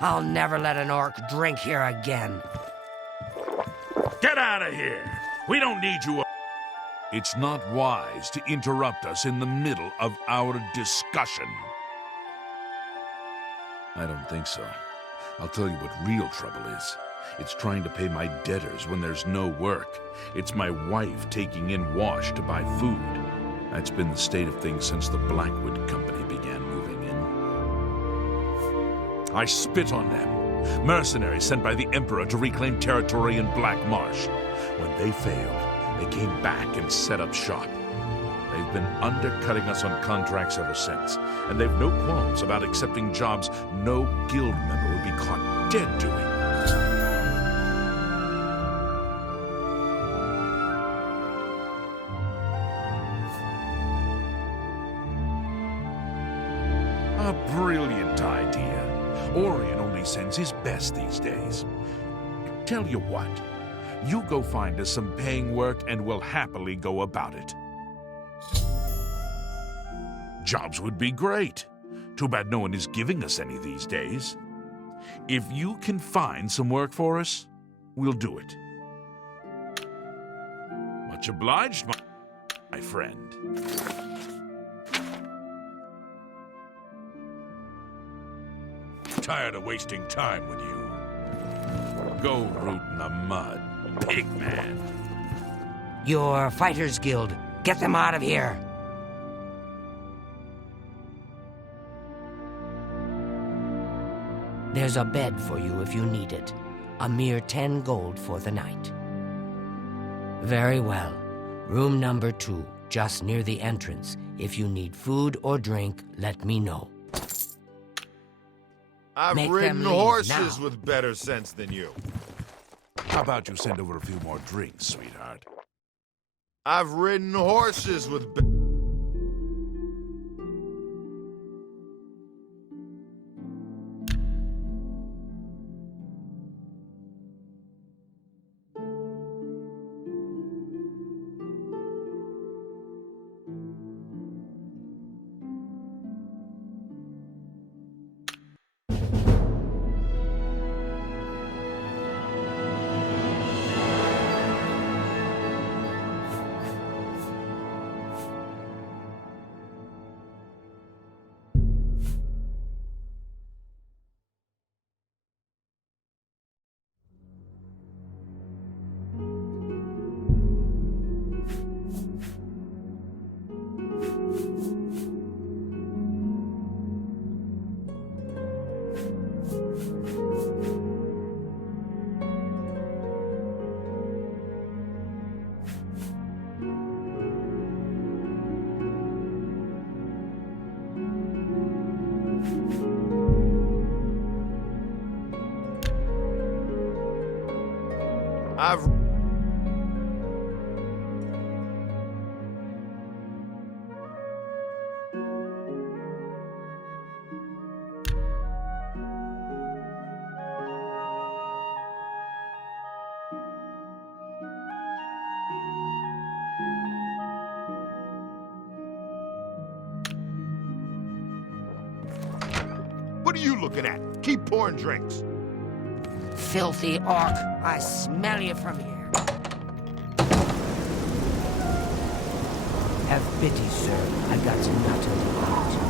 I'll never let an orc drink here again. Get out of here! We don't need you. It's not wise to interrupt us in the middle of our discussion. I don't think so. I'll tell you what real trouble is. It's trying to pay my debtors when there's no work. It's my wife taking in wash to buy food. That's been the state of things since the Blackwood Company began moving in. I spit on them. Mercenaries sent by the Emperor to reclaim territory in Black Marsh. When they failed, they came back and set up shop. They've been undercutting us on contracts ever since, and they've no qualms about accepting jobs no guild member would be caught dead doing. A brilliant idea. Orion only sends his best these days. Tell you what, you go find us some paying work and we'll happily go about it. Jobs would be great. Too bad no one is giving us any these days. If you can find some work for us, we'll do it. Much obliged, my friend. Tired of wasting time with you. Go root in the mud, pig man. Your Fighters Guild. Get them out of here. There's a bed for you if you need it. A mere 10 gold for the night. Very well. Room number 2, just near the entrance. If you need food or drink, let me know. I've ridden horses with better sense than you. How about you send over a few more drinks, sweetheart? I've ridden horses with What are you looking at? Keep pouring drinks. Filthy orc. I smell you from here. Have pity, sir. I got some matter to out.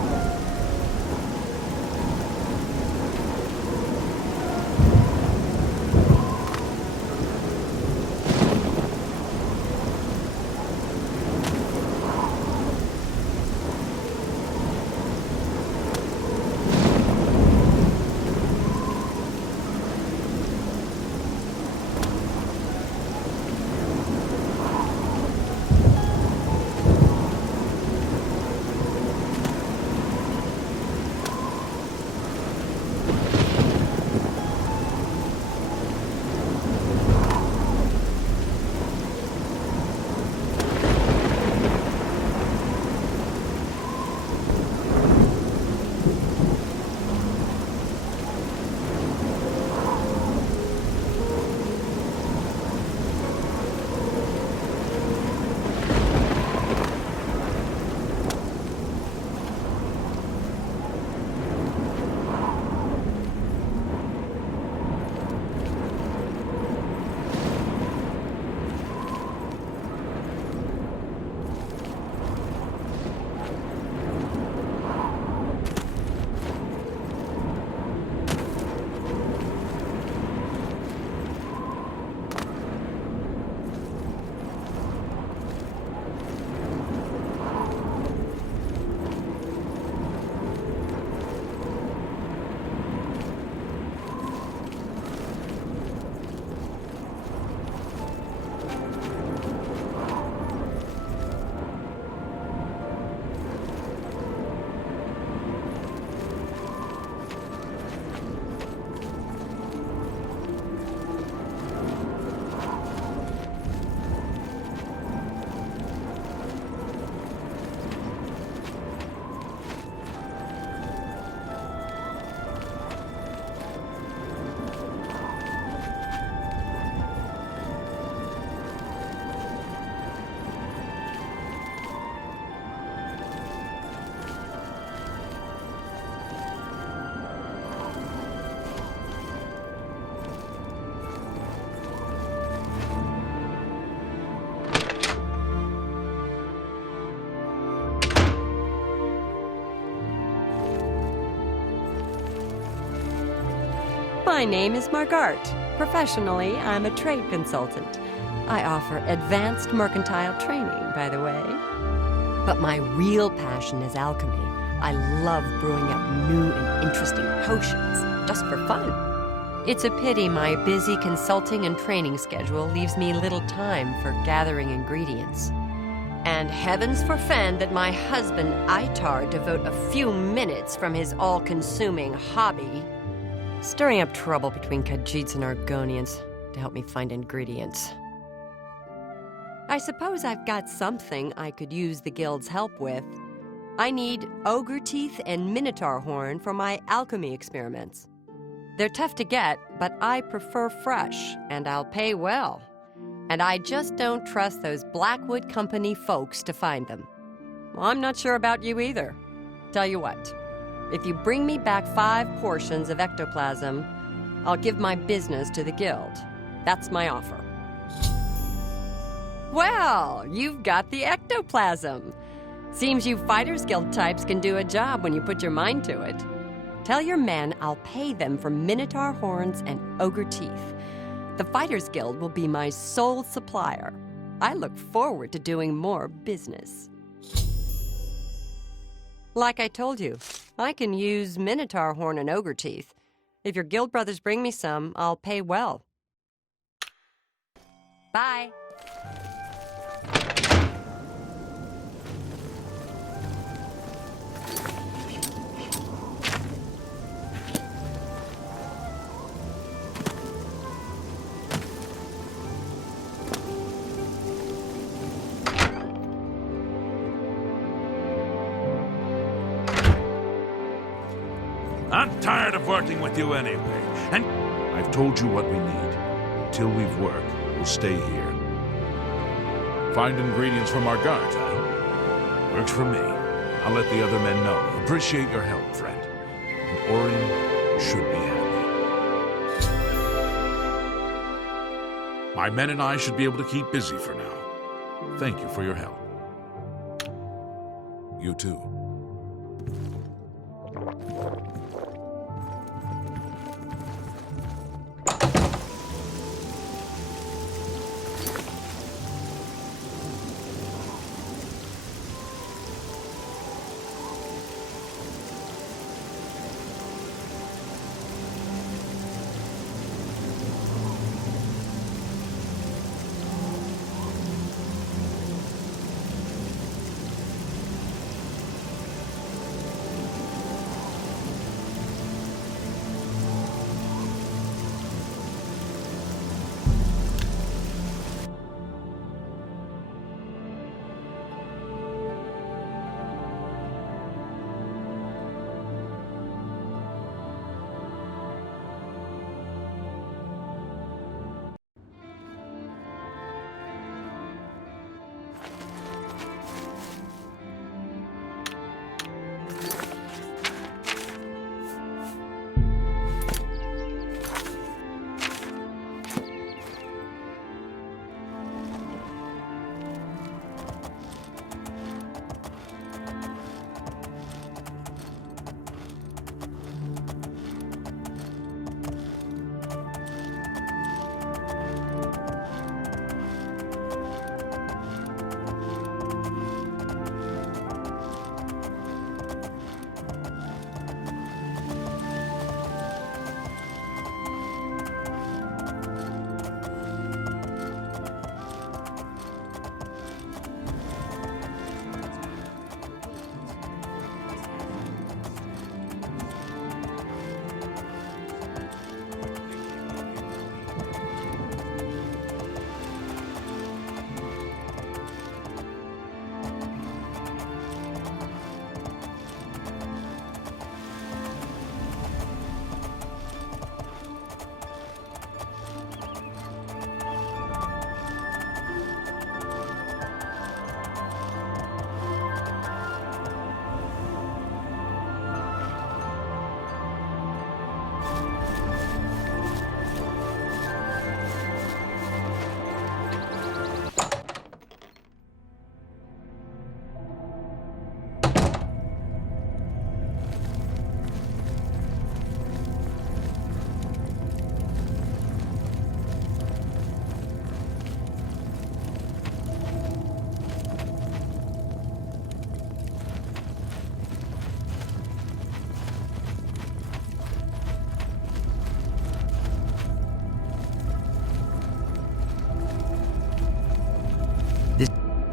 My name is Margart. Professionally, I'm a trade consultant. I offer advanced mercantile training, by the way. But my real passion is alchemy. I love brewing up new and interesting potions, just for fun. It's a pity my busy consulting and training schedule leaves me little time for gathering ingredients. And heavens forfend that my husband, Itar, devote a few minutes from his all-consuming hobby, stirring up trouble between Khajiits and Argonians, to help me find ingredients. I suppose I've got something I could use the guild's help with. I need ogre teeth and minotaur horn for my alchemy experiments. They're tough to get, but I prefer fresh, and I'll pay well. And I just don't trust those Blackwood Company folks to find them. Well, I'm not sure about you either. Tell you what, if you bring me back 5 portions of ectoplasm, I'll give my business to the guild. That's my offer. Well, you've got the ectoplasm. Seems you Fighters Guild types can do a job when you put your mind to it. Tell your men I'll pay them for minotaur horns and ogre teeth. The Fighters Guild will be my sole supplier. I look forward to doing more business. Like I told you, I can use minotaur horn and ogre teeth. If your guild brothers bring me some, I'll pay well. Bye. I'm tired of working with you anyway, and I've told you what we need. Until we've worked, we'll stay here. Find ingredients from our guards, huh? Works for me. I'll let the other men know. Appreciate your help, friend. And Orion should be happy. My men and I should be able to keep busy for now. Thank you for your help. You too.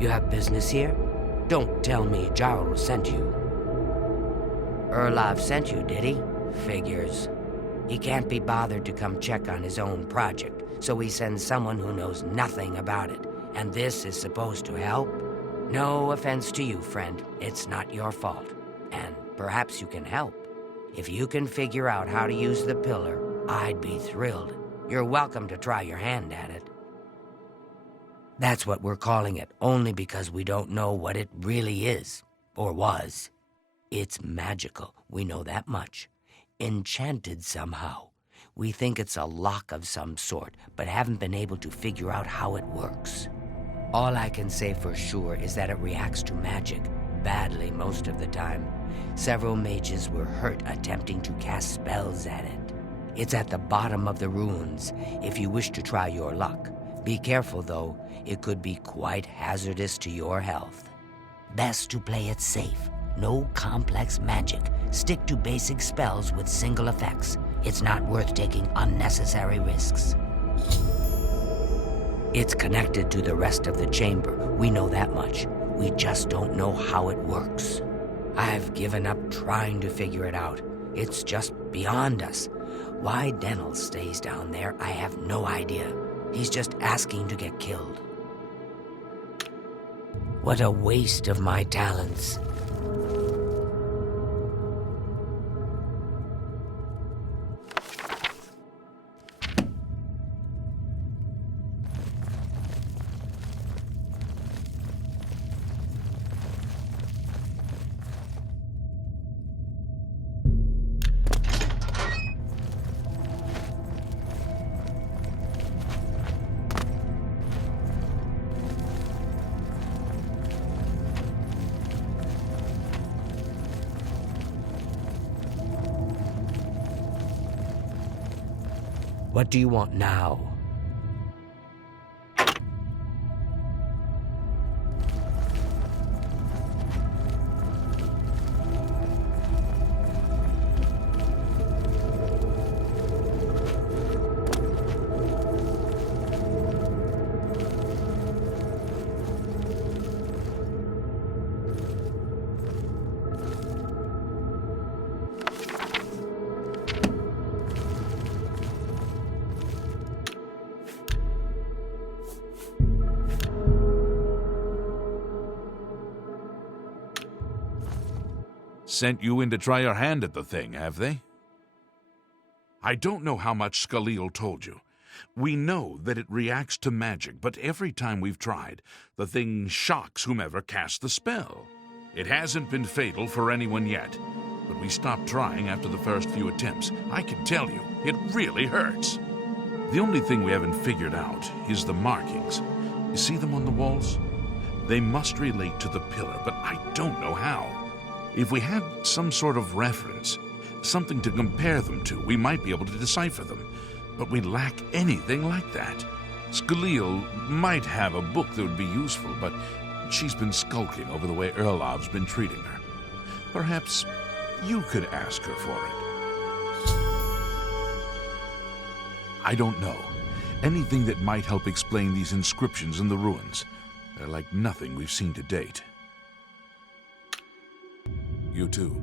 You have business here? Don't tell me Jarl sent you. Erlov sent you, did he? Figures. He can't be bothered to come check on his own project, so he sends someone who knows nothing about it. And this is supposed to help? No offense to you, friend. It's not your fault. And perhaps you can help. If you can figure out how to use the pillar, I'd be thrilled. You're welcome to try your hand at it. That's what we're calling it, only because we don't know what it really is, or was. It's magical, we know that much. Enchanted somehow. We think it's a lock of some sort, but haven't been able to figure out how it works. All I can say for sure is that it reacts to magic, badly most of the time. Several mages were hurt attempting to cast spells at it. It's at the bottom of the ruins, if you wish to try your luck. Be careful, though. It could be quite hazardous to your health. Best to play it safe. No complex magic. Stick to basic spells with single effects. It's not worth taking unnecessary risks. It's connected to the rest of the chamber. We know that much. We just don't know how it works. I've given up trying to figure it out. It's just beyond us. Why Denel stays down there, I have no idea. He's just asking to get killed. What a waste of my talents. What do you want now? Sent you in to try your hand at the thing, have they? I don't know how much Skalil told you. We know that it reacts to magic, but every time we've tried, the thing shocks whomever cast the spell. It hasn't been fatal for anyone yet, but we stopped trying after the first few attempts. I can tell you, it really hurts. The only thing we haven't figured out is the markings. You see them on the walls? They must relate to the pillar, but I don't know how. If we had some sort of reference, something to compare them to, we might be able to decipher them. But we lack anything like that. Skalil might have a book that would be useful, but she's been skulking over the way Erlov's been treating her. Perhaps you could ask her for it. I don't know. Anything that might help explain these inscriptions in the ruins. They're like nothing we've seen to date. You too.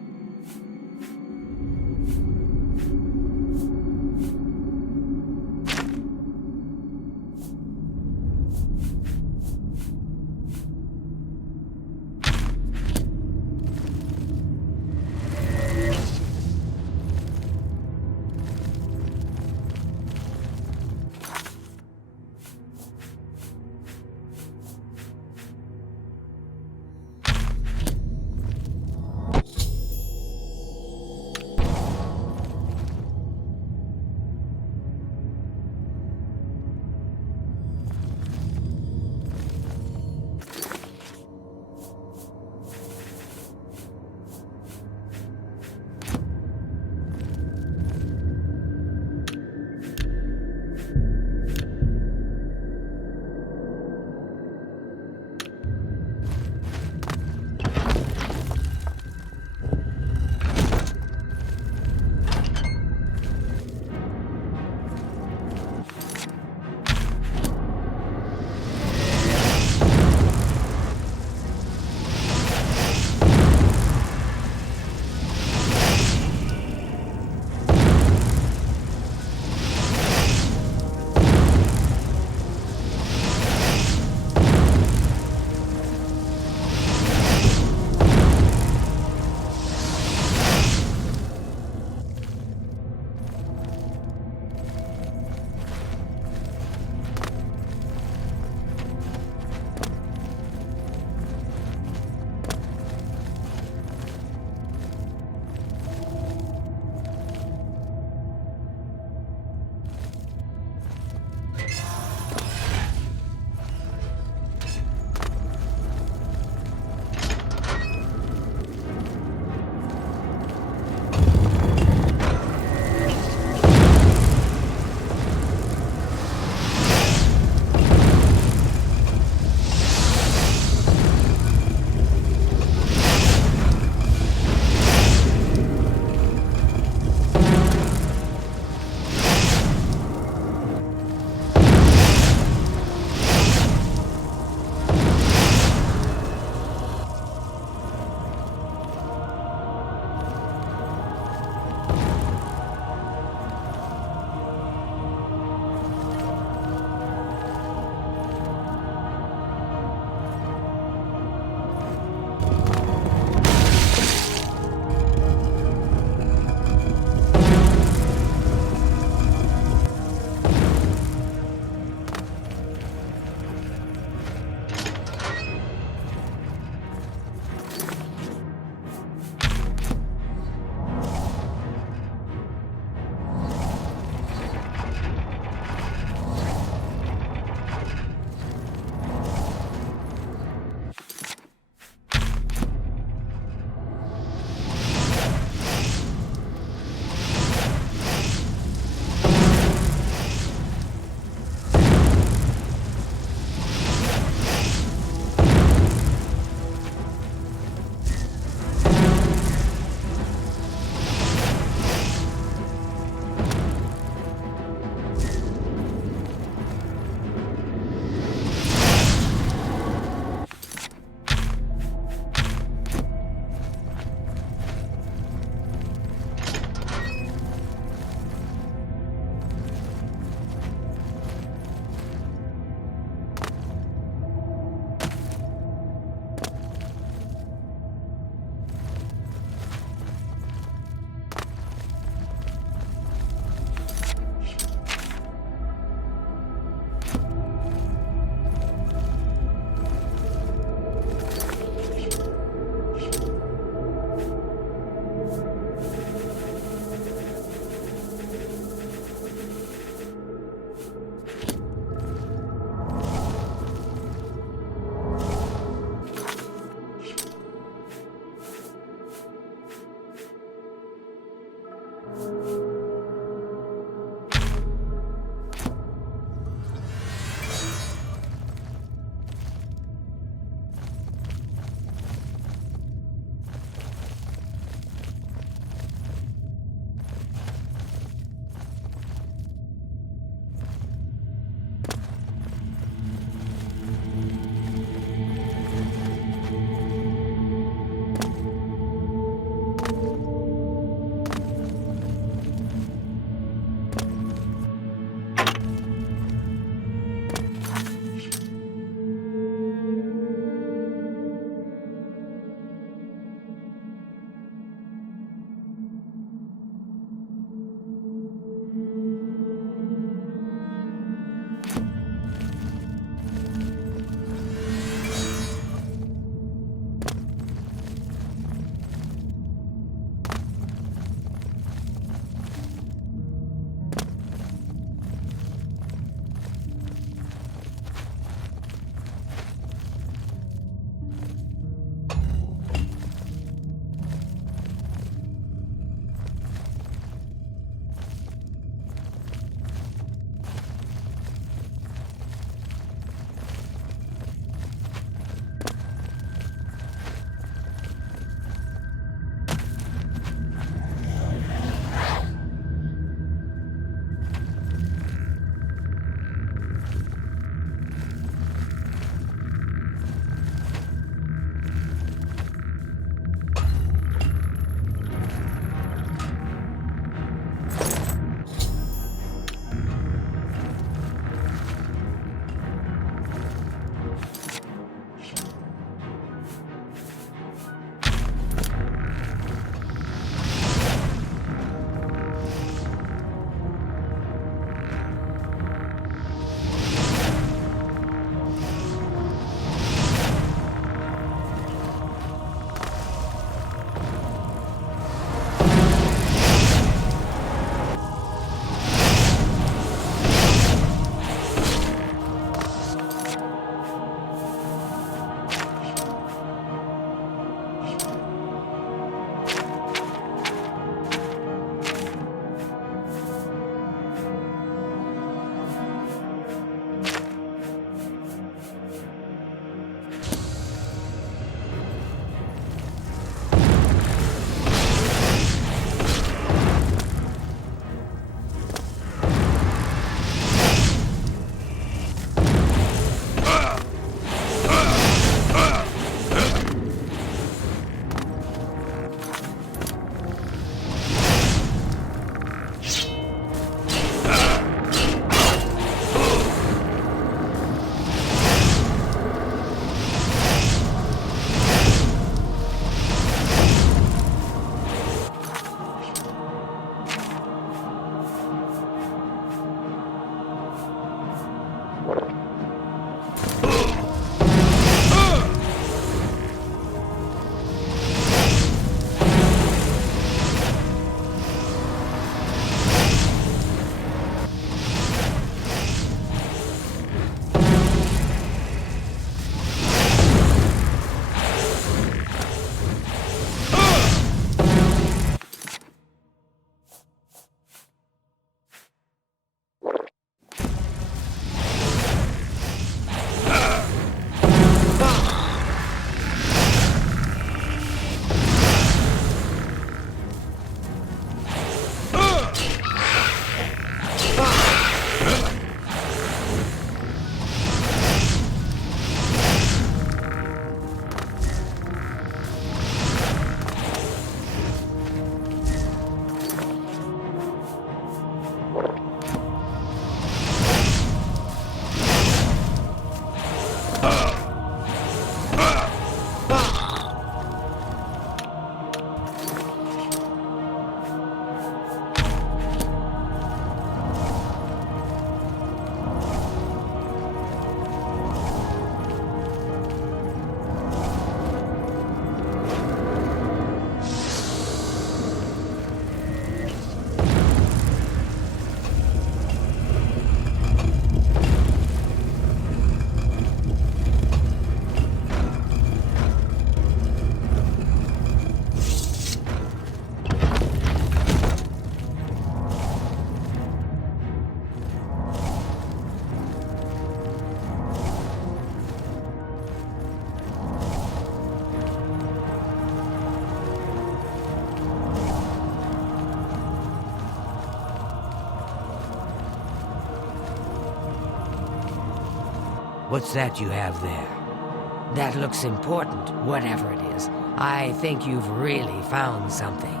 What's that you have there? That looks important, whatever it is. I think you've really found something.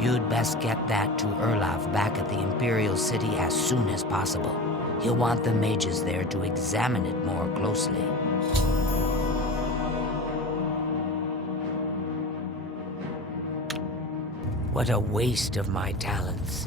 You'd best get that to Erlaf back at the Imperial City as soon as possible. He'll want the mages there to examine it more closely. What a waste of my talents.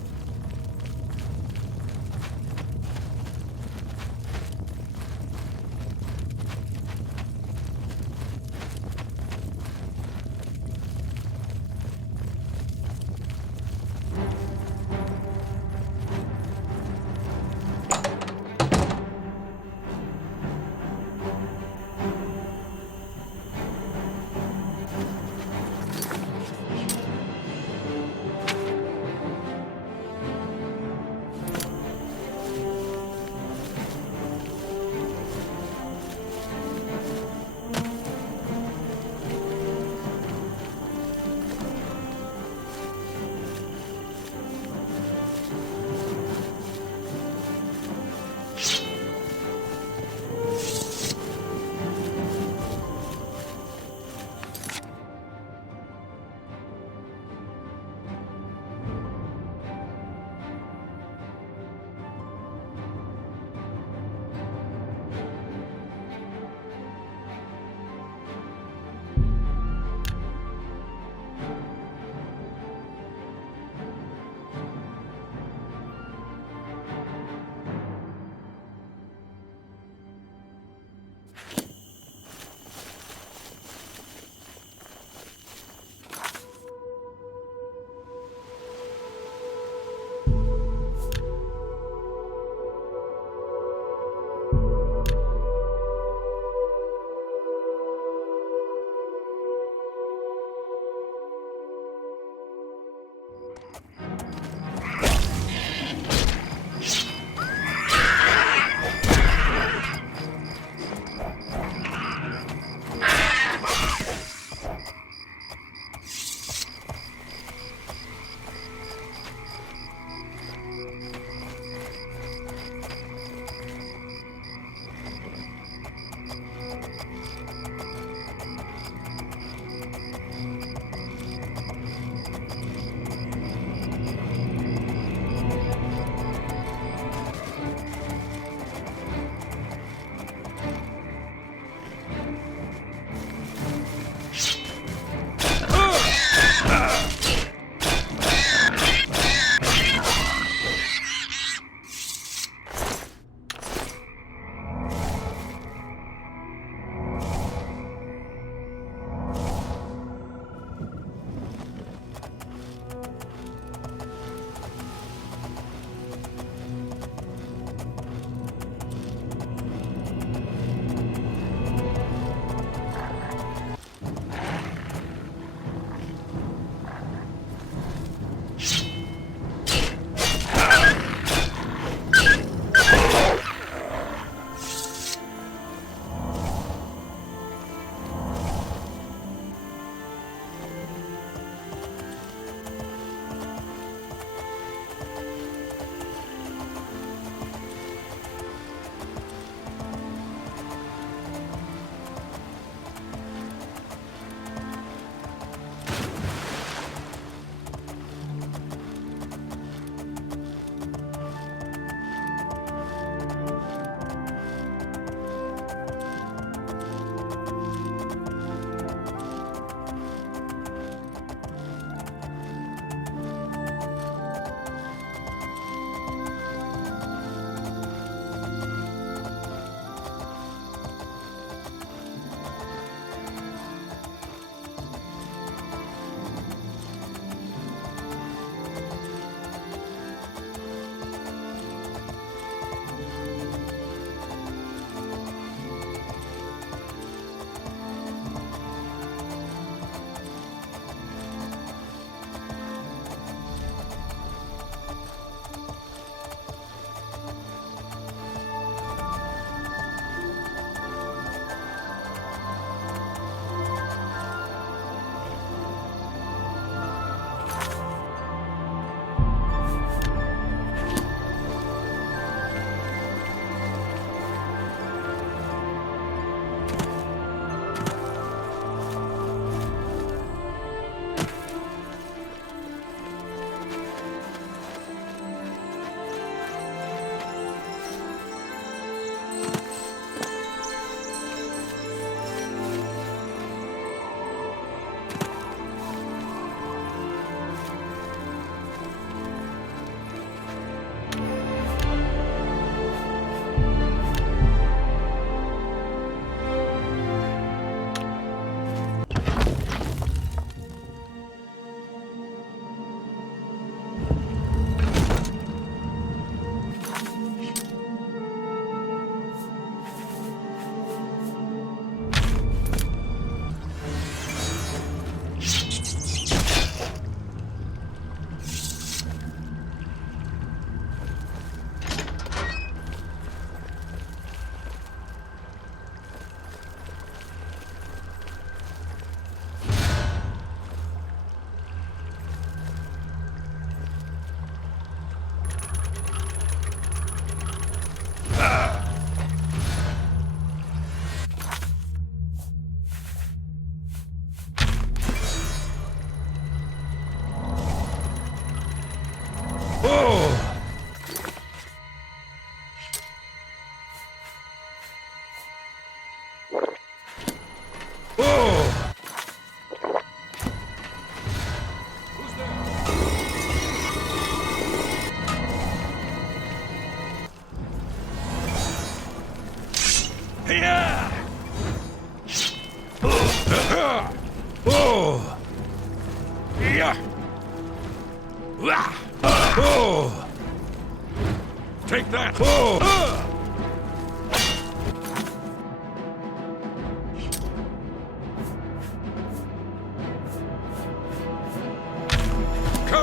Take that! Come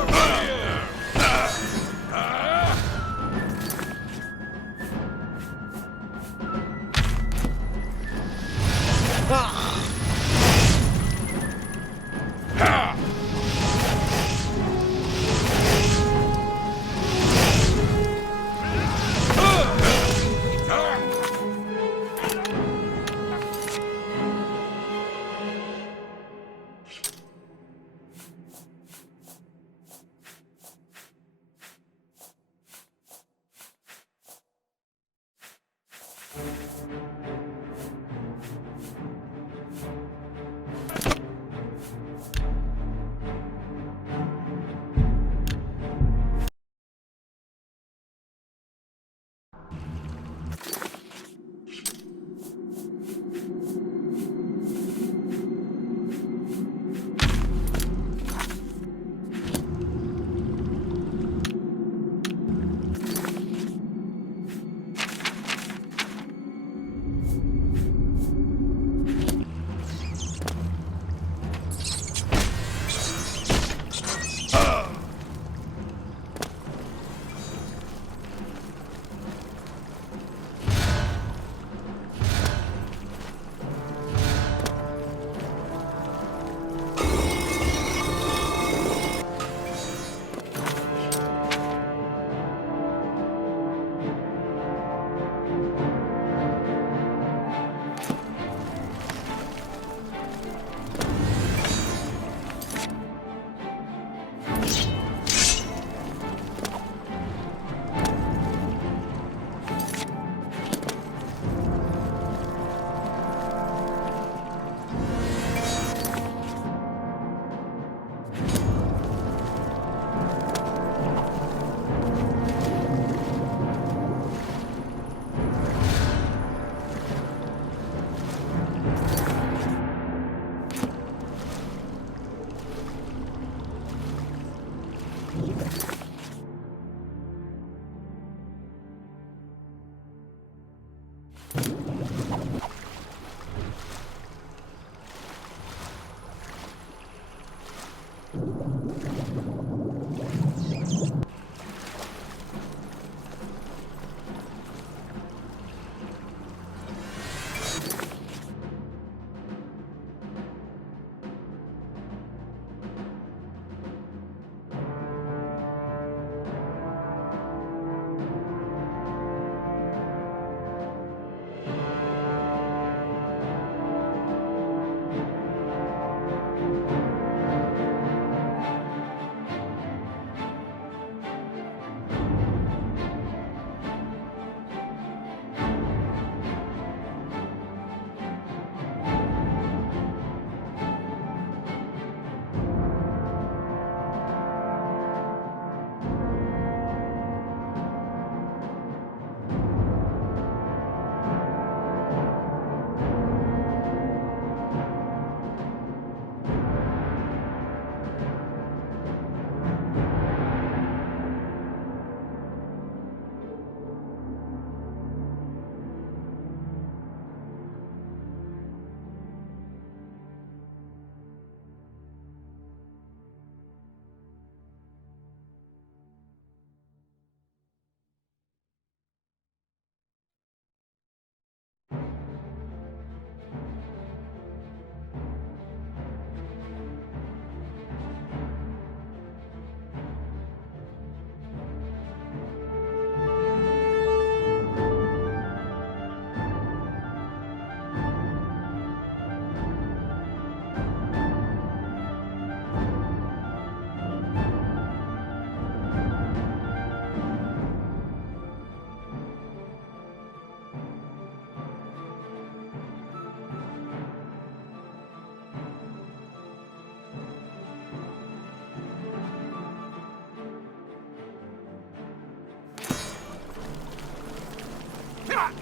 here!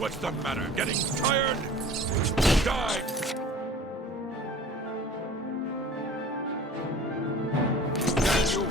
What's the matter? Getting tired? Die! Damn you!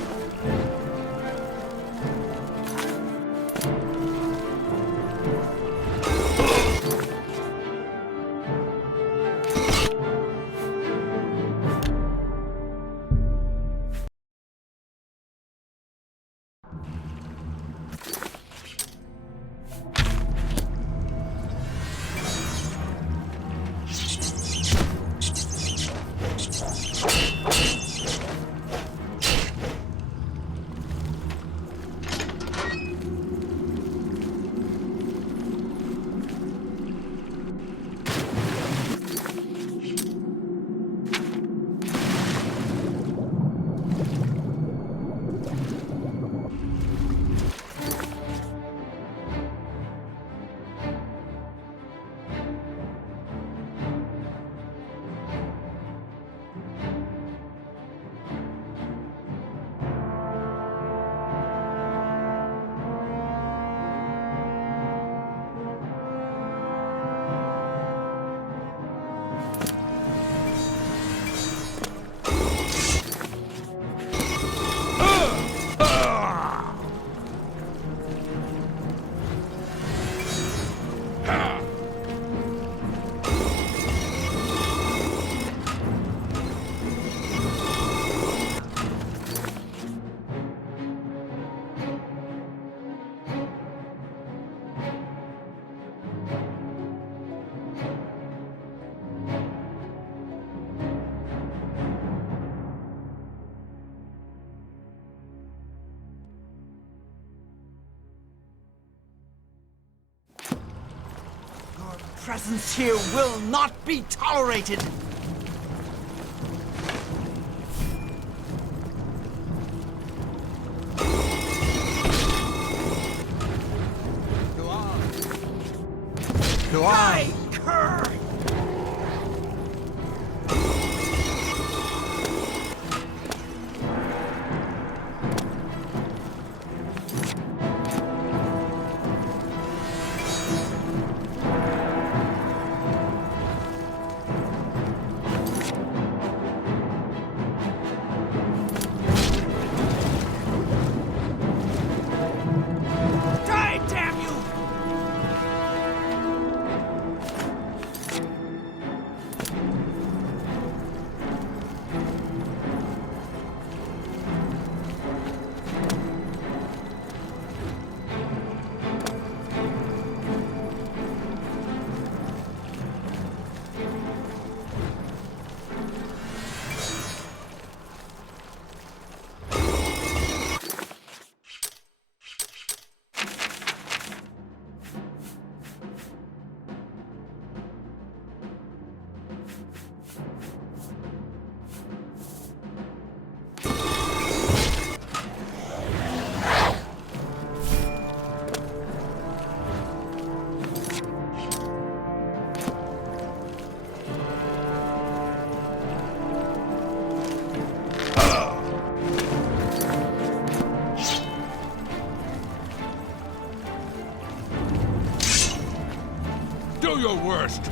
presence here will not be tolerated! Go on! Cur! Do your worst!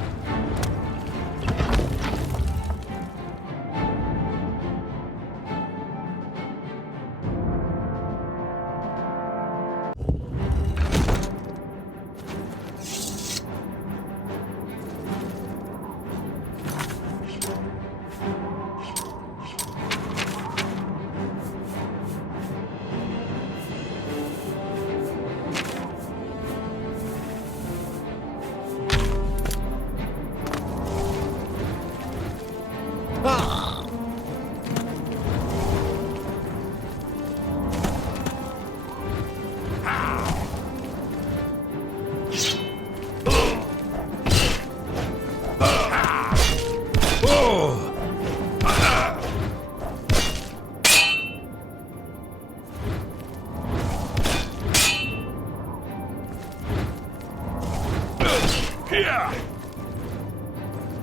Here!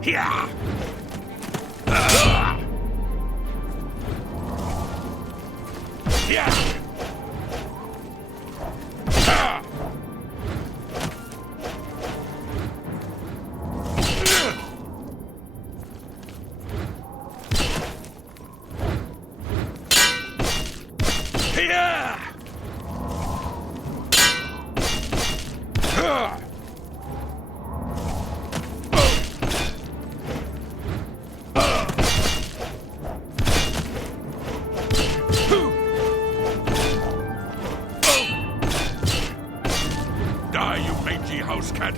Here! Here! Die, you mangy house cat!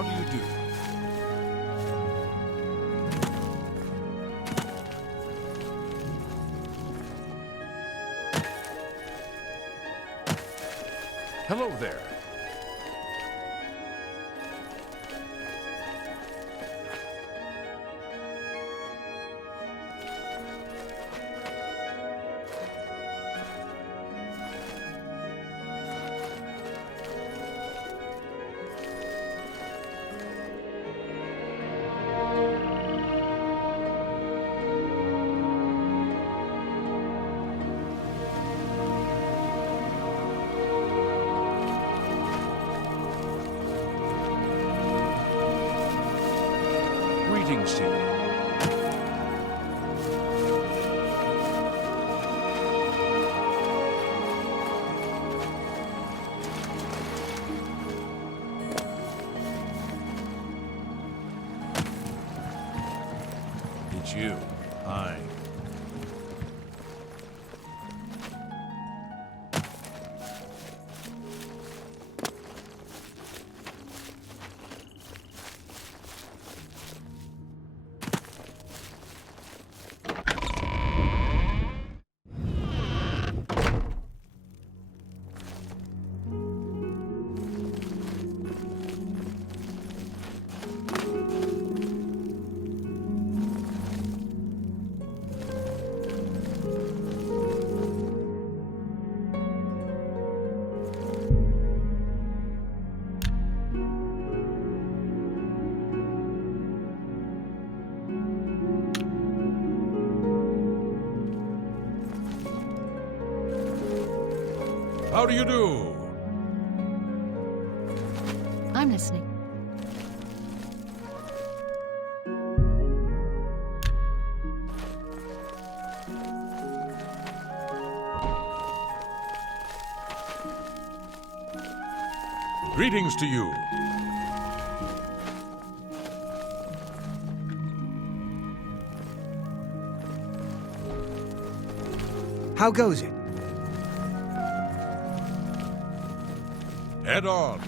How do you do? Hello there. Greetings to you. It's you. Hi. How do you do? I'm listening. Greetings to you. How goes it? Head on.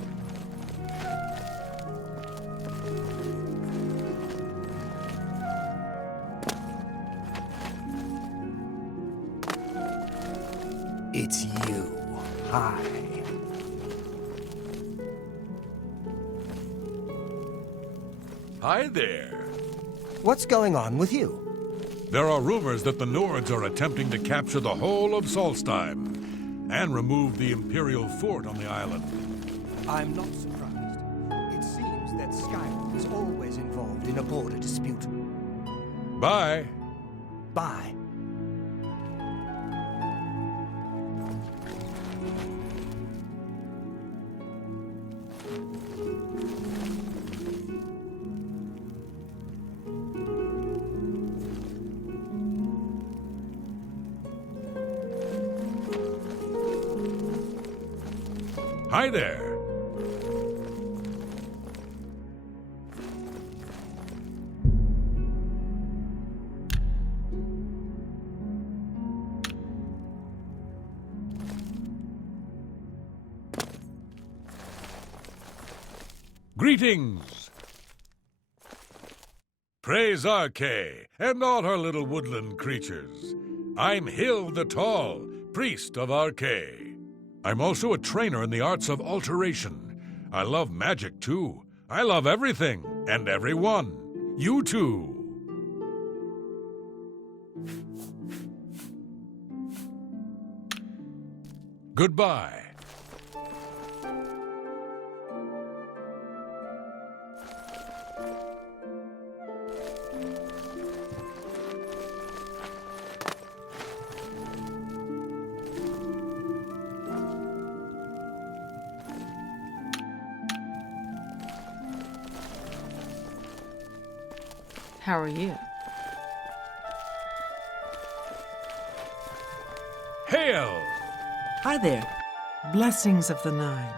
It's you. Hi. Hi there. What's going on with you? There are rumors that the Nords are attempting to capture the whole of Solstheim and remove the Imperial fort on the island. I'm not surprised. It seems that Skyrim is always involved in a border dispute. Bye. Bye. Hi there. Greetings. Praise Arche and all her little woodland creatures. I'm Hill the Tall, priest of Arche. I'm also a trainer in the arts of alteration. I love magic, too. I love everything and everyone. You too. Goodbye. How are you? Hail! Hi there. Blessings of the Nine.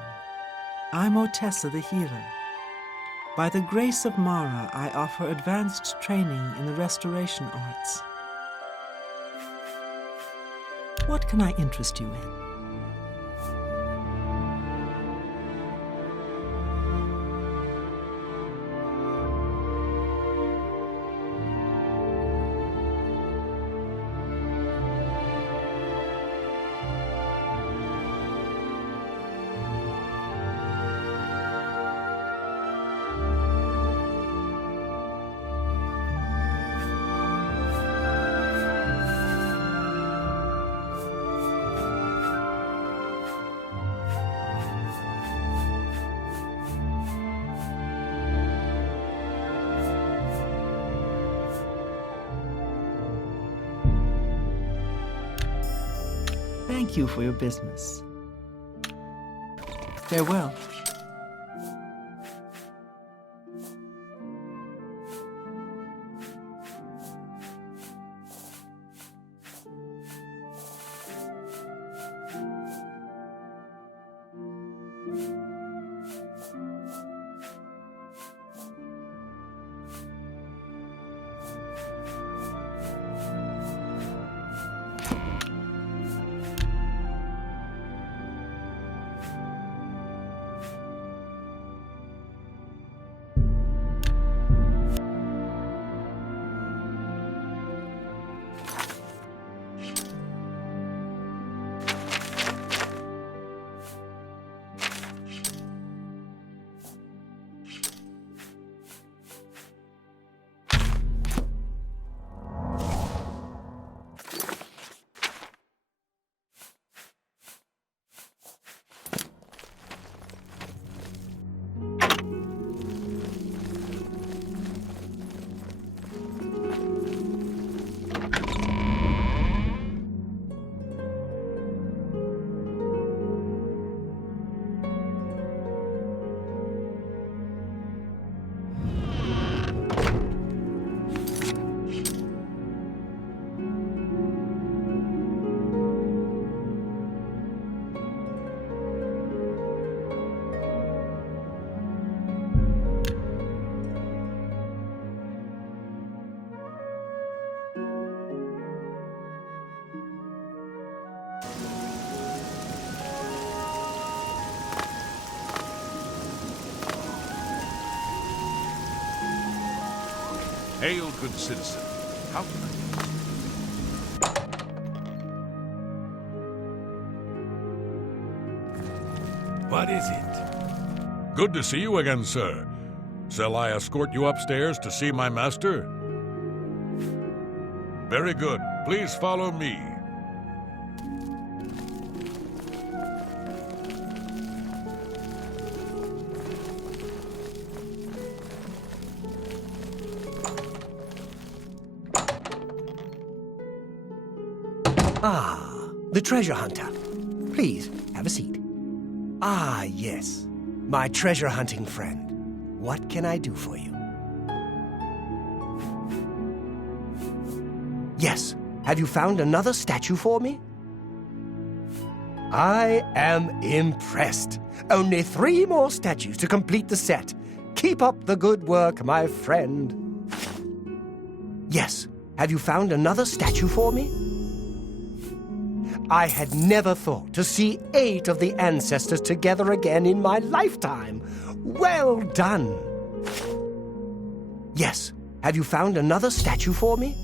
I'm Otessa the healer. By the grace of Mara, I offer advanced training in the restoration arts. What can I interest you in? thank you for your business. Farewell. Hail, good citizen. How can I... What is it? Good to see you again, sir. Shall I escort you upstairs to see my master? Very good. Please follow me. Ah, the treasure hunter. Please, have a seat. Ah, yes. My treasure hunting friend. What can I do for you? Yes. Have you found another statue for me? I am impressed. Only 3 more statues to complete the set. Keep up the good work, my friend. Yes. Have you found another statue for me? I had never thought to see 8 of the ancestors together again in my lifetime. Well done. Yes. Have you found another statue for me?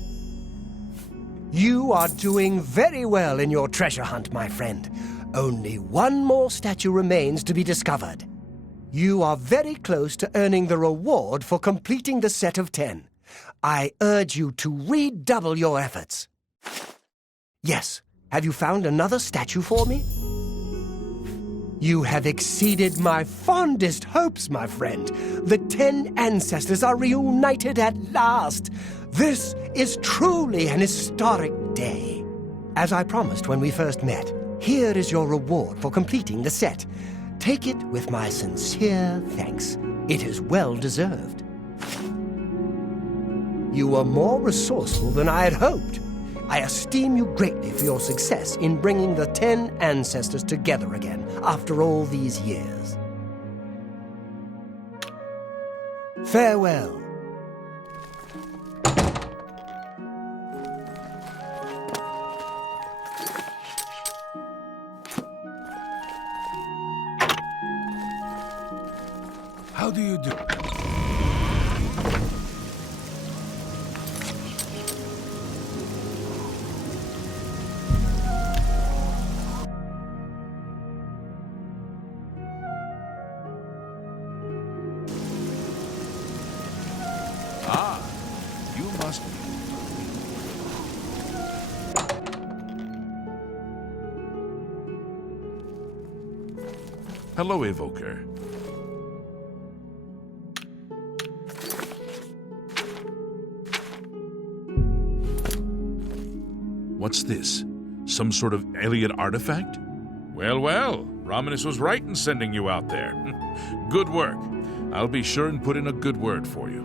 You are doing very well in your treasure hunt, my friend. Only 1 more statue remains to be discovered. You are very close to earning the reward for completing the set of 10. I urge you to redouble your efforts. Yes. Have you found another statue for me? You have exceeded my fondest hopes, my friend. The 10 ancestors are reunited at last. This is truly an historic day. As I promised when we first met, here is your reward for completing the set. Take it with my sincere thanks. It is well deserved. You were more resourceful than I had hoped. I esteem you greatly for your success in bringing the 10 ancestors together again after all these years. Farewell. How do you do? Hello, Evoker. What's this? Some sort of ayléid artifact? Well, well, Romanus was right in sending you out there. Good work. I'll be sure and put in a good word for you.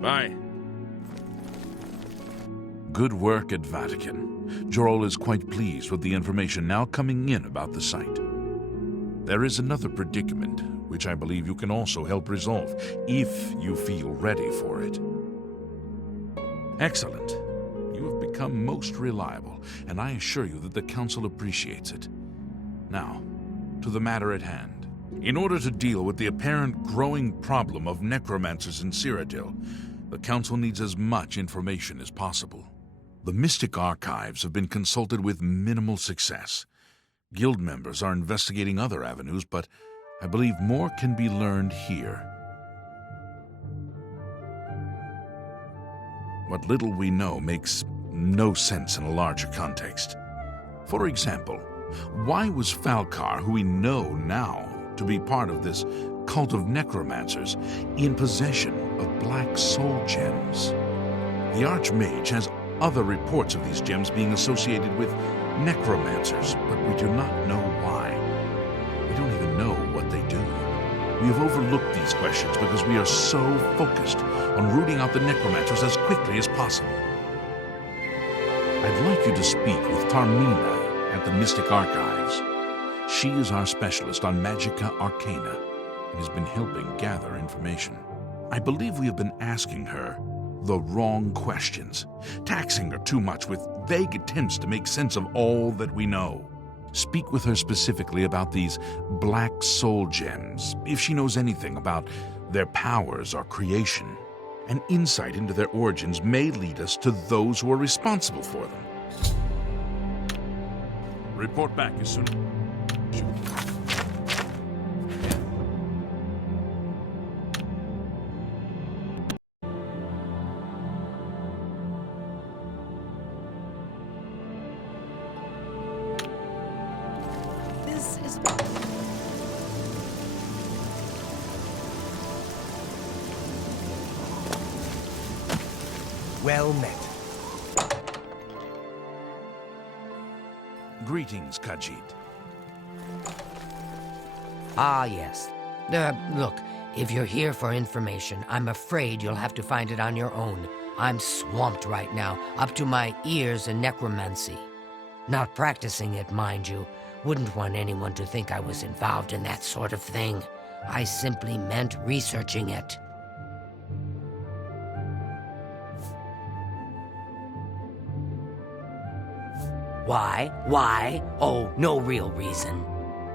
Bye. Good work at Vatican. Jorol is quite pleased with the information now coming in about the site. There is another predicament, which I believe you can also help resolve, if you feel ready for it. Excellent. You have become most reliable, and I assure you that the Council appreciates it. Now, to the matter at hand. In order to deal with the apparent growing problem of necromancers in Cyrodiil, the Council needs as much information as possible. The Mystic archives have been consulted with minimal success. Guild members are investigating other avenues, but I believe more can be learned here. What little we know makes no sense in a larger context. For example, why was Falcar, who we know now to be part of this cult of necromancers, in possession of black soul gems? The Archmage has other reports of these gems being associated with necromancers, but we do not know why. We don't even know what they do. We have overlooked these questions because we are so focused on rooting out the necromancers as quickly as possible. I'd like you to speak with Tarmina at the Mystic Archives. She is our specialist on Magica Arcana and has been helping gather information. I believe we have been asking her the wrong questions, taxing her too much with vague attempts to make sense of all that we know. Speak with her specifically about these black soul gems, if she knows anything about their powers or creation. An insight into their origins may lead us to those who are responsible for them. Report back as soon. Well met. Greetings, Khajiit. Ah, yes. Look, if you're here for information, I'm afraid you'll have to find it on your own. I'm swamped right now, up to my ears in necromancy. Not practicing it, mind you. Wouldn't want anyone to think I was involved in that sort of thing. I simply meant researching it. Why? Oh, no real reason.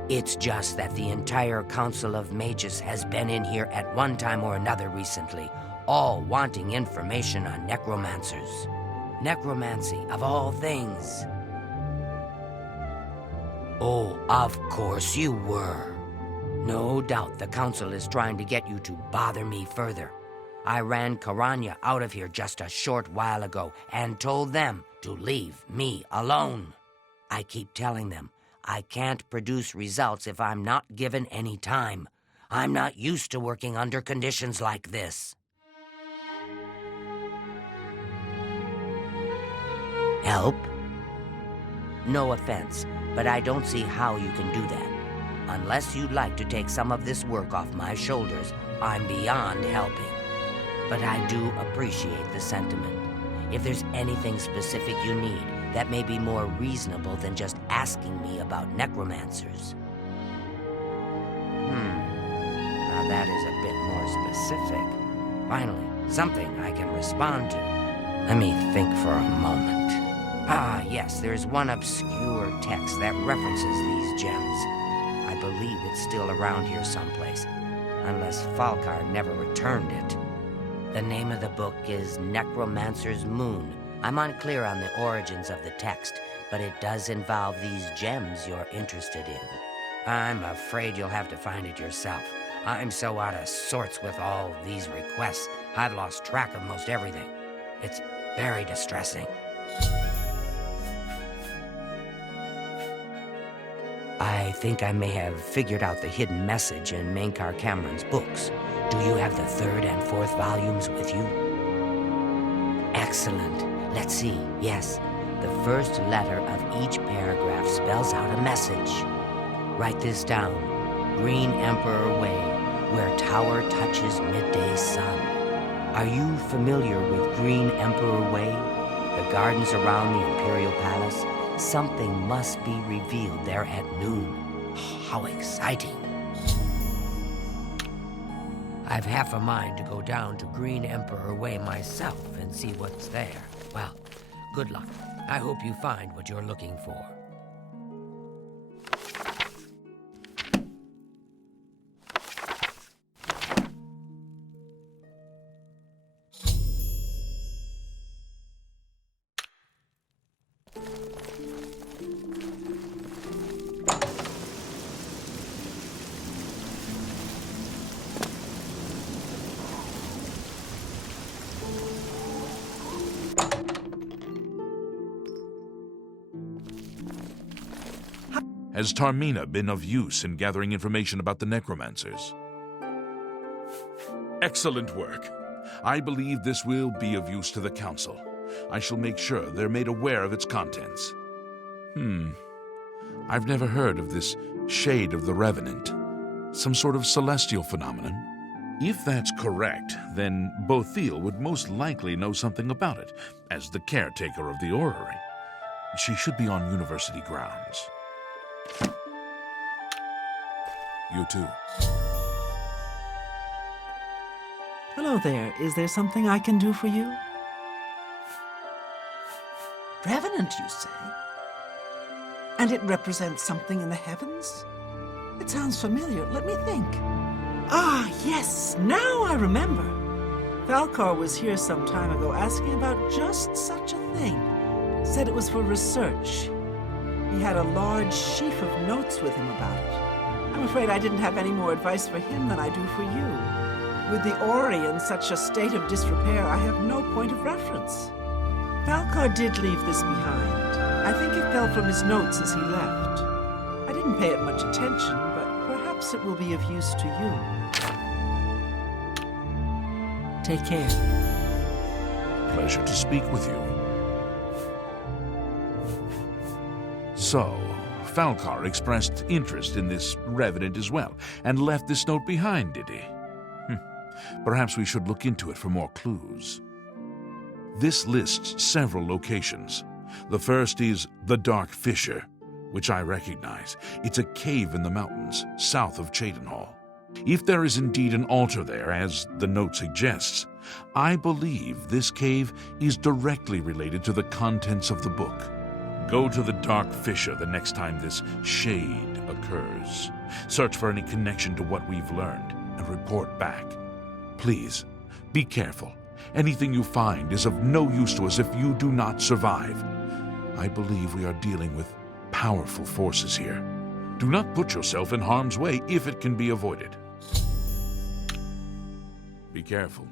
It's just that the entire Council of Mages has been in here at one time or another recently, all wanting information on necromancers. Necromancy, of all things. Oh, of course you were. No doubt the Council is trying to get you to bother me further. I ran Karanya out of here just a short while ago and told them to leave me alone. I keep telling them I can't produce results if I'm not given any time. I'm not used to working under conditions like this. Help? No offense, but I don't see how you can do that. Unless you'd like to take some of this work off my shoulders, I'm beyond helping. But I do appreciate the sentiment. If there's anything specific you need, that may be more reasonable than just asking me about necromancers. Now that is a bit more specific. Finally, something I can respond to. Let me think for a moment. Ah, yes, there's one obscure text that references these gems. I believe it's still around here someplace, unless Falcar never returned it. The name of the book is Necromancer's Moon. I'm unclear on the origins of the text, but it does involve these gems you're interested in. I'm afraid you'll have to find it yourself. I'm so out of sorts with all these requests, I've lost track of most everything. It's very distressing. I I think I may have figured out the hidden message in Mankar Cameron's books. Do you have the third and fourth volumes with you? Excellent. Let's see. Yes, the first letter of each paragraph spells out a message. Write this down. Green Emperor Way, where tower touches midday sun. Are you familiar with Green Emperor Way? The gardens around the Imperial Palace? Something must be revealed there at noon. How exciting. I've half a mind to go down to Green Emperor Way myself and see what's there. Well, good luck. I hope you find what you're looking for. Has Tarmina been of use in gathering information about the necromancers? Excellent work. I believe this will be of use to the Council. I shall make sure they're made aware of its contents. I've never heard of this Shade of the Revenant. Some sort of celestial phenomenon? If that's correct, then Bothil would most likely know something about it, as the caretaker of the orrery. She should be on university grounds. You too. Hello there. Is there something I can do for you? Revenant, you say? And it represents something in the heavens? It sounds familiar. Let me think. Ah, yes. Now I remember. Falcar was here some time ago asking about just such a thing. Said it was for research. He had a large sheaf of notes with him about it. I'm afraid I didn't have any more advice for him than I do for you. With the orrery in such a state of disrepair, I have no point of reference. Falcar did leave this behind. I think it fell from his notes as he left. I didn't pay it much attention, but perhaps it will be of use to you. Take care. Pleasure to speak with you. So, Falcar expressed interest in this revenant as well, and left this note behind, did he? Perhaps we should look into it for more clues. This lists several locations. The first is the Dark Fissure, which I recognize. It's a cave in the mountains, south of Cheydinhal. If there is indeed an altar there, as the note suggests, I believe this cave is directly related to the contents of the book. Go to the Dark Fissure the next time this shade occurs. Search for any connection to what we've learned and report back. Please, be careful. Anything you find is of no use to us if you do not survive. I believe we are dealing with powerful forces here. Do not put yourself in harm's way if it can be avoided. Be careful.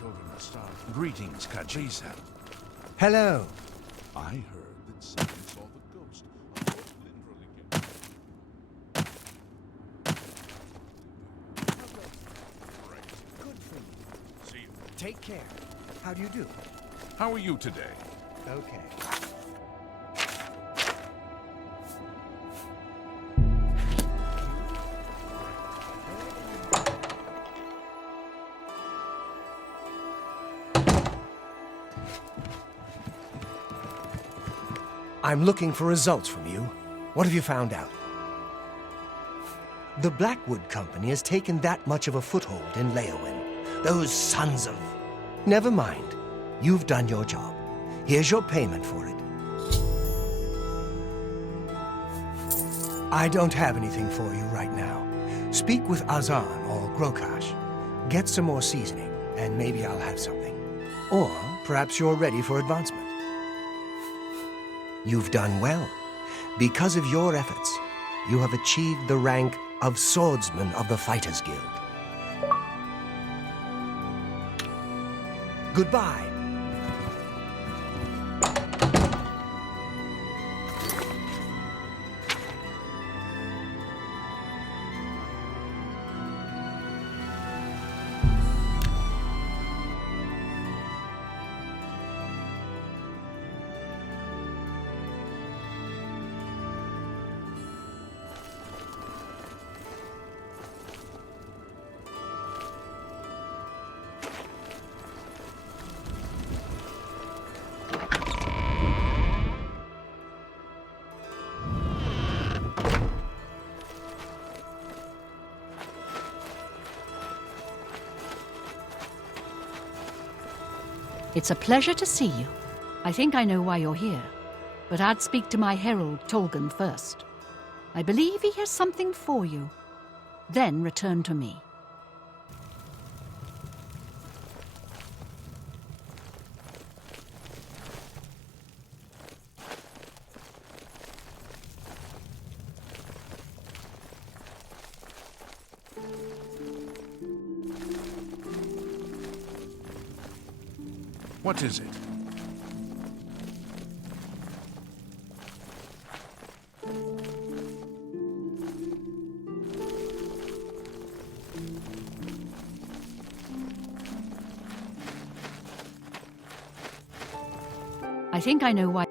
children are starving. Greetings, Kajisa. Hello. I heard that someone saw the ghost of Lord Lindroligan. Good for you. See you. Take care. How do you do? How are you today? Okay. I'm looking for results from you. What have you found out? The Blackwood Company has taken that much of a foothold in Leyawiin. Those sons of... Never mind. You've done your job. Here's your payment for it. I don't have anything for you right now. Speak with Azan or Grokash. Get some more seasoning, and maybe I'll have something. Or perhaps you're ready for advancement. You've done well. Because of your efforts, you have achieved the rank of Swordsman of the Fighters Guild. Goodbye. It's a pleasure to see you. I think I know why you're here, but I'd speak to my herald, Tolgan, first. I believe he has something for you. Then return to me. What is it? I think I know why.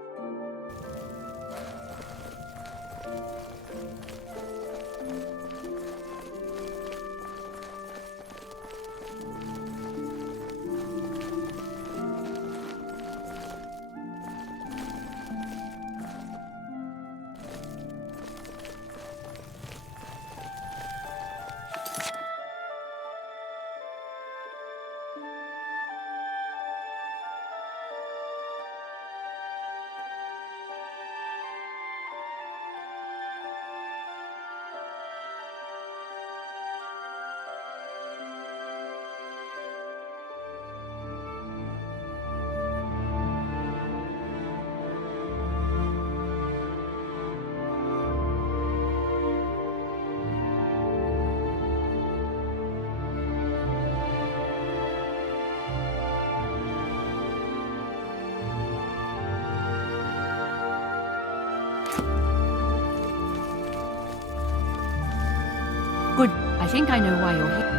Good. I think I know why you're here.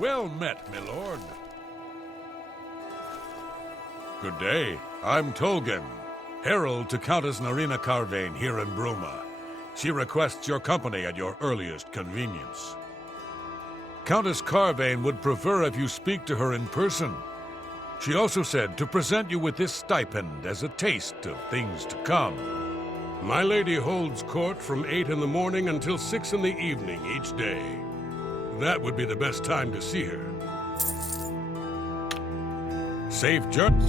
Well met, my lord. Good day. I'm Tolgan, herald to Countess Narina Carvain here in Bruma. She requests your company at your earliest convenience. Countess Carvain would prefer if you speak to her in person. She also said to present you with this stipend as a taste of things to come. My lady holds court from 8 in the morning until 6 in the evening each day. That would be the best time to see her. Safe journey.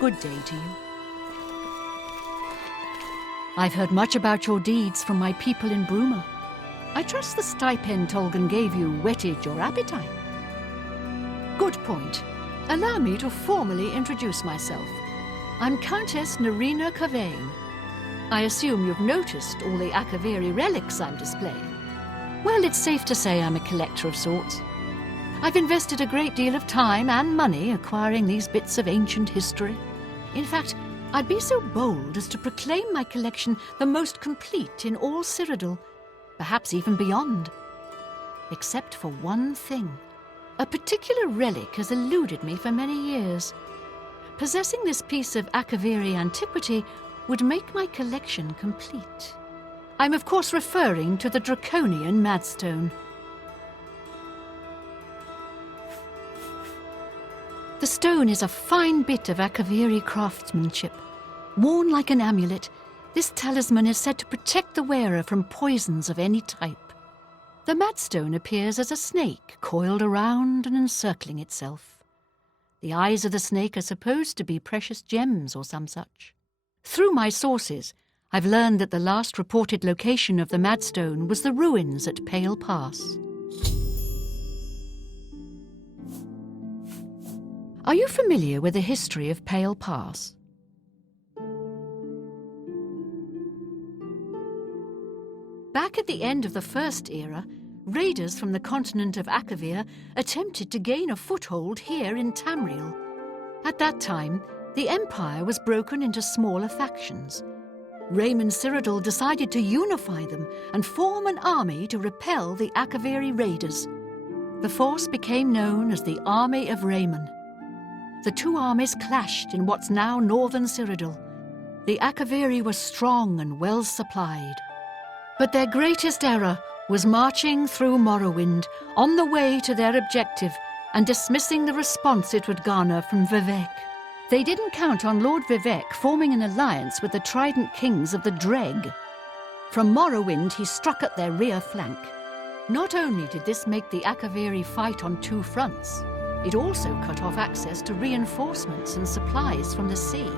Good day to you. I've heard much about your deeds from my people in Bruma. I trust the stipend Tolgan gave you whetted your appetite. Good point. Allow me to formally introduce myself. I'm Countess Narina Carvain. I assume you've noticed all the Ak'averi relics I'm displaying. Well, it's safe to say I'm a collector of sorts. I've invested a great deal of time and money acquiring these bits of ancient history. In fact, I'd be so bold as to proclaim my collection the most complete in all Cyrodiil, perhaps even beyond. Except for one thing. A particular relic has eluded me for many years. Possessing this piece of Ak'averi antiquity would make my collection complete. I'm of course referring to the Draconian Madstone. The stone is a fine bit of Ak'averi craftsmanship. Worn like an amulet, this talisman is said to protect the wearer from poisons of any type. The Madstone appears as a snake coiled around and encircling itself. The eyes of the snake are supposed to be precious gems or some such. Through my sources, I've learned that the last reported location of the Madstone was the ruins at Pale Pass. Are you familiar with the history of Pale Pass? Back at the end of the First Era, raiders from the continent of Ak'avir attempted to gain a foothold here in Tamriel. At that time, the Empire was broken into smaller factions. Raymond Cyrodiil decided to unify them and form an army to repel the Ak'averi raiders. The force became known as the Army of Raymond. The two armies clashed in what's now northern Cyrodiil. The Ak'averi were strong and well supplied. But their greatest error was marching through Morrowind on the way to their objective and dismissing the response it would garner from Vivec. They didn't count on Lord Vivec forming an alliance with the Trident Kings of the Dreg. From Morrowind, he struck at their rear flank. Not only did this make the Ak'averi fight on two fronts, it also cut off access to reinforcements and supplies from the sea.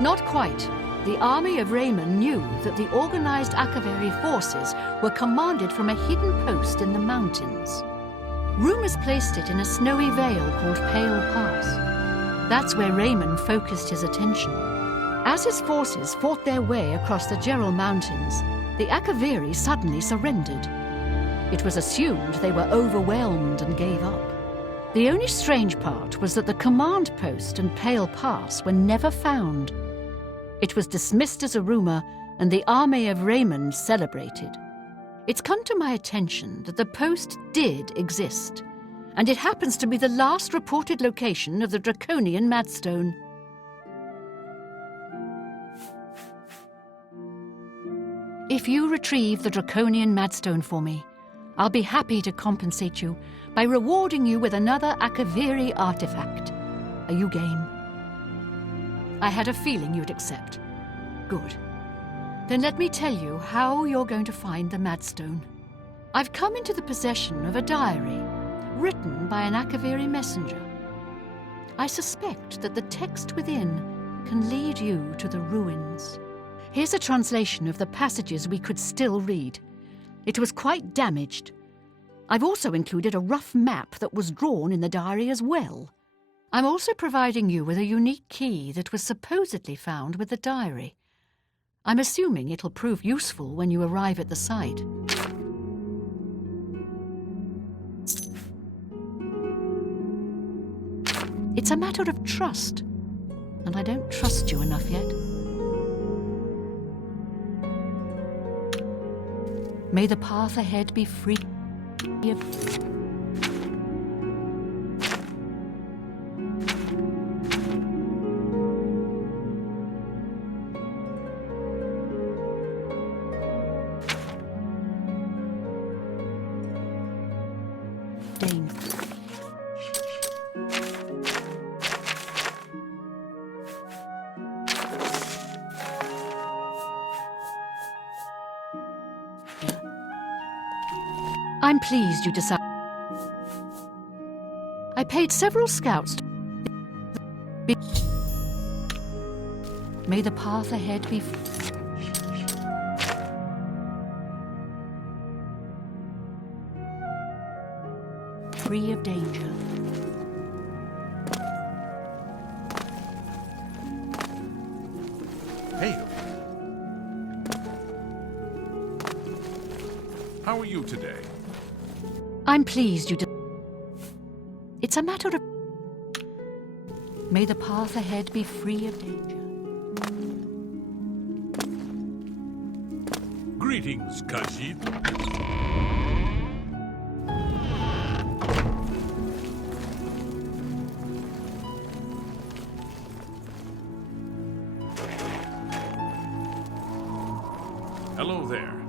Not quite. The army of Raymond knew that the organized Ak'averi forces were commanded from a hidden post in the mountains. Rumors placed it in a snowy vale called Pale Pass. That's where Raymond focused his attention. As his forces fought their way across the Gerald Mountains, the Ak'averi suddenly surrendered. It was assumed they were overwhelmed and gave up. The only strange part was that the command post and Pale Pass were never found. It was dismissed as a rumor, and the army of Raymond celebrated. It's come to my attention that the post did exist, and it happens to be the last reported location of the Draconian Madstone. If you retrieve the Draconian Madstone for me, I'll be happy to compensate you by rewarding you with another Ak'averi artifact. Are you game? I had a feeling you'd accept. Good. Then let me tell you how you're going to find the Madstone. I've come into the possession of a diary written by an Ak'averi messenger. I suspect that the text within can lead you to the ruins. Here's a translation of the passages we could still read. It was quite damaged. I've also included a rough map that was drawn in the diary as well. I'm also providing you with a unique key that was supposedly found with the diary. I'm assuming it'll prove useful when you arrive at the site. It's a matter of trust, and I don't trust you enough yet. May the path ahead be free of... danger. I'm pleased you decided. I paid several scouts to... May the path ahead be... free of danger. Hey. How are you today? I'm pleased you did. It's a matter of... May the path ahead be free of danger. Greetings, Khajiit. Hello there.